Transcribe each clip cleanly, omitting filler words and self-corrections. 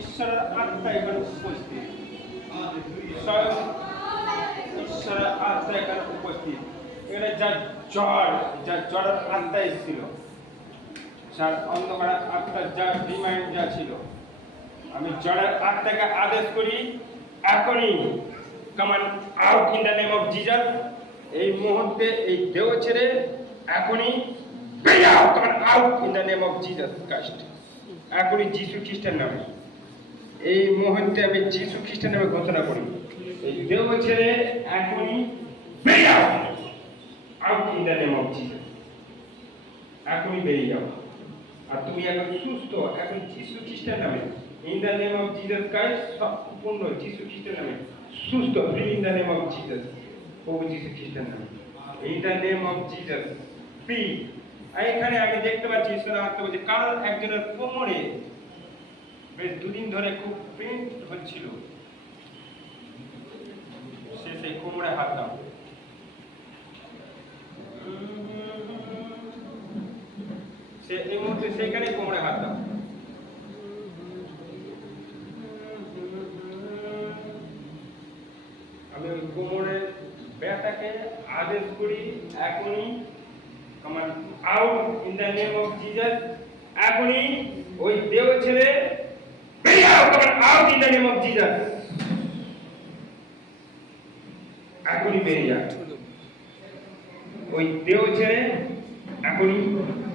ঈশ্বরের আত্মা এখানে উপস্থিত, স্বয়ং ঈশ্বরের আত্মা এখানে উপস্থিত। এখানে যার জড়ের আত্মা এসেছিল, যার অন্ধকার আত্মার যা ডিমান্ড যা ছিল, আমি জড়ের আত্মাকে আদেশ করি এখনই কামান out in the name of Jesus. এই মুহূর্তে এই দেহ ছেড়ে এখনই বেরিয়ে যাও, কামান out in the name of Jesus Christ. এখনই যিশু খ্রিস্টের নামে এই মুহূর্তে আমি যিশু খ্রিস্টের নামে ঘোষণা করি, এই দেহ ছেড়ে এখনই বেরিয়ে যাও, out in the name of Jesus. এখনই বেরিয়ে যাও, আর তুমি এখন সুস্থ, এখন যিশু খ্রিস্টের নামে in the name of Jesus Christ, সম্পূর্ণ যিশু খ্রিস্টের নামে সুস্থ, free in the name of Jesus, প্রভু যিশু খ্রিস্টের নামে in the name of Jesus free. এখানে আগে দেখতে পাচ্ছি ঈশ্বরের আত্মা বলছে, কারণ একজনের কোমরে বেশ দুদিন ধরে খুব পেন হচ্ছিল, সে সেই কোমরে হাত দাও। সে এই মুহূর্তে সেখানে কোমরে হাত দাও। আমি ওই কোমরের ব্যথাকে আদেশ করি এখনই আমার out in the name of Jesus. এখনই ওই দেহ ছেড়ে বেরিয়ে যাও, আমার out in the name of Jesus. এখনই বেরিয়ে যাও, ওই দেহ ছেড়ে এখনই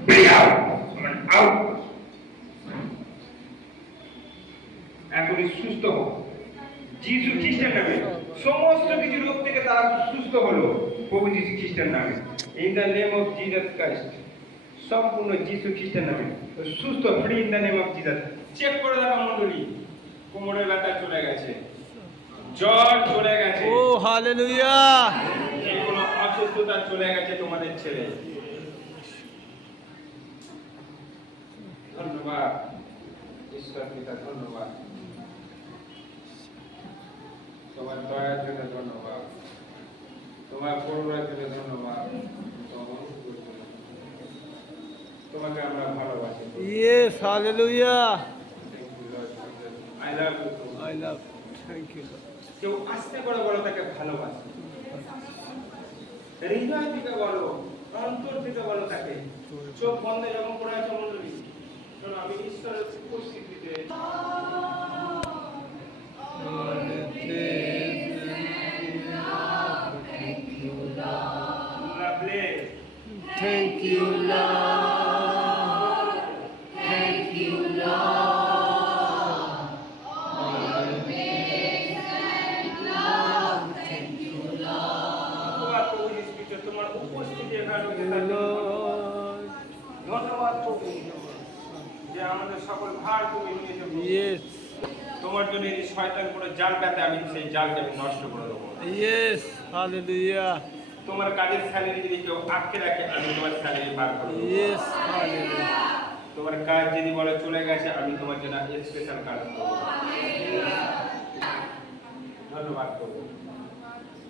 বেরিয়ে যাও, আমার আউট। এখনই সুস্থ হোক যিশু খ্রিস্টের নামে। সমস্ত কিছু রোগ থেকে তারা সুস্থ হলো প্রভু যিশু খ্রিস্টের নামে, in the name of Jesus Christ. সম্পূর্ণ যিশু খ্রিস্টের নামে সুস্থ, free in the name of Jesus. Check করে দেখো মণ্ডলী, কোমরের ব্যথা চলে গেছে, জ্বর চলে গেছে, ও হালেলুয়া, যে কোনো অসুস্থতা চলে গেছে তোমাদের ছেলে। ধন্যবাদ ঈশ্বর পিতা, ধন্যবাদ তোমার দয়ার জন্য, ধন্যবাদ তোমার করুণার জন্য, ধন্যবাদ তোমাকে আমরা ভালোবাসি। Yes hallelujah, I love you, I love, thank you. কেউ আস্তে করে বলো তাকে ভালোবাসে, হৃদয় থেকে বলো, অন্তর থেকে বলো তাকে। চোখ বন্ধ যখন করে আছে মণ্ডলী, কারণ আমি ঈশ্বরের উপস্থিতিতে Thank you, Lord. যে আমাদের সকল ভার তুমি নিয়েছো প্রভু। Yes. তোমার জন্য এই শয়তান পুরো জাল পেতে আমি সেই জালকে আমি নষ্ট করে দেবো। Yes. Hallelujah. তোমার কাজের স্যালারি যদি কেউ আটকে রাখে আমি তোমার স্যালারি বার করে দেবো। Yes. Hallelujah. তোমার কাজ যদি বলে চলে গেছে আমি তোমার জন্য স্পেশাল কাজ করবো। ধন্যবাদ করবো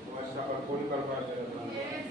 তোমার সকল পরিকল্পনার জন্য ধন্যবাদ।